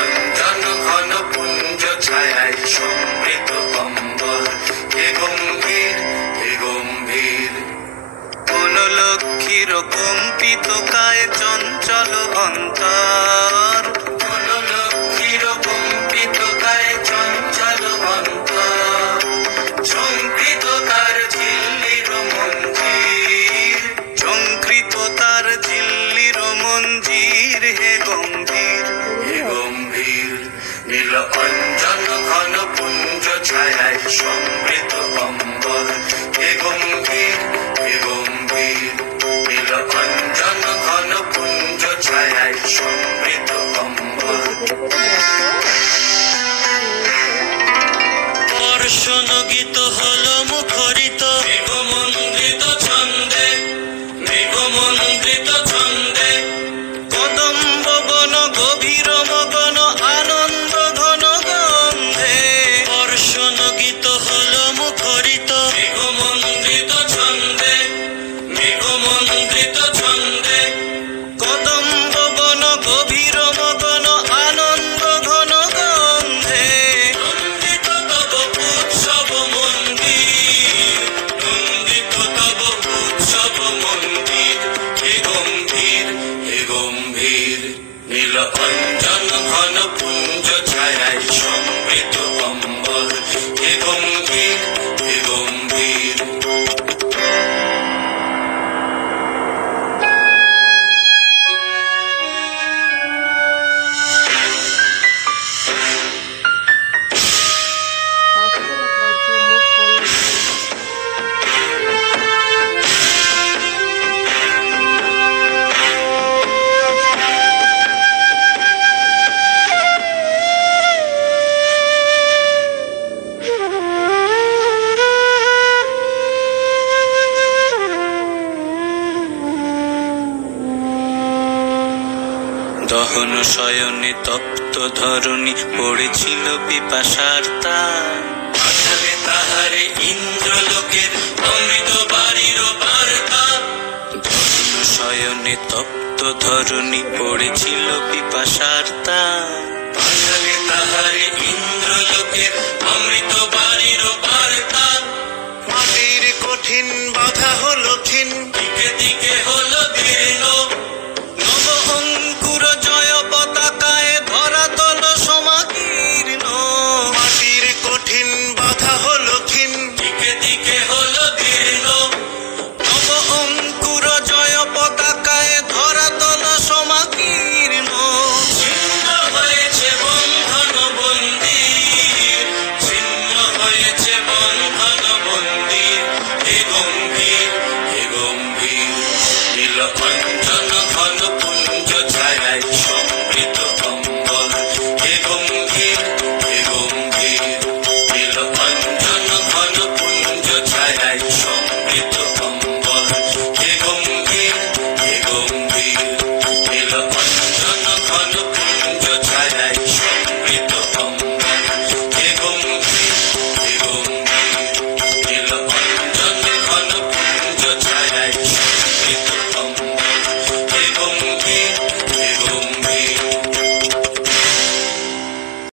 অঞ্জন ঘন পুঞ্জ ছায়ায় সমৃত কম্বল, হে গম্ভীর হে গম্ভীর। কোন লক্ষ্মীর কম্পিত কায় চঞ্চল অন্তর, কোন লক্ষ্মীর কম্পিত কায় চঞ্চল অন্তর। ঝঙ্কৃত তার ঝিল্লির মঞ্জির, ঝঙ্কৃত তার ঝিল্লির মঞ্জির, হে গম্ভীর হে গম্ভীর। নীল অঞ্জন ঘন পুঞ্জ ছায়ায় সমৃত কম্বল, হে গম্ভীর হে গম্ভীর। নীল অঞ্জন ঘন পুঞ্জ ছায়ায় সমৃত কম্বল। বর্ষণগীত হলো মুখরিত মেঘমন্দ্রিত ছন্দে, মেঘমন্দ্রিত ছন্দে। কদম্ব বন গভীর মগন আনন্দ ঘন গন্ধে। বর্ষণগীত হলো মুখরিত মেঘমন্দ্রিত ছন্দে, মেঘমন্দ্রিত ছন্দে। কদম্ব বন গভীর মগন আনন্দ ঘন গন্ধে। নন্দিত তব উৎসব মন্দির, নন্দিত তব উৎসব মন্দির, হে গম্ভীর হে গম্ভীর। নীল অঞ্জন ঘন পুঞ্জ ছায়ায় সমৃত কম্বল, হে গম্ভীর হে গম্ভীর। দহন শয়নে তপ্ত ধরণী পড়েছিল পিপাসার তার। পাঠালে তাহারে ইন্দ্রলোকের অমৃত বাড়ির বার্তা। দহন শয়নে তপ্ত ধরণী পড়েছিল পিপাসার তার। পাঠালে তাহারে ইন্দ্রলোকের অমৃত বাড়ির বার্তা। মাটির কঠিন বাধা হলো ক্ষীণ, দিকে দিকে হলো দীর্ণ,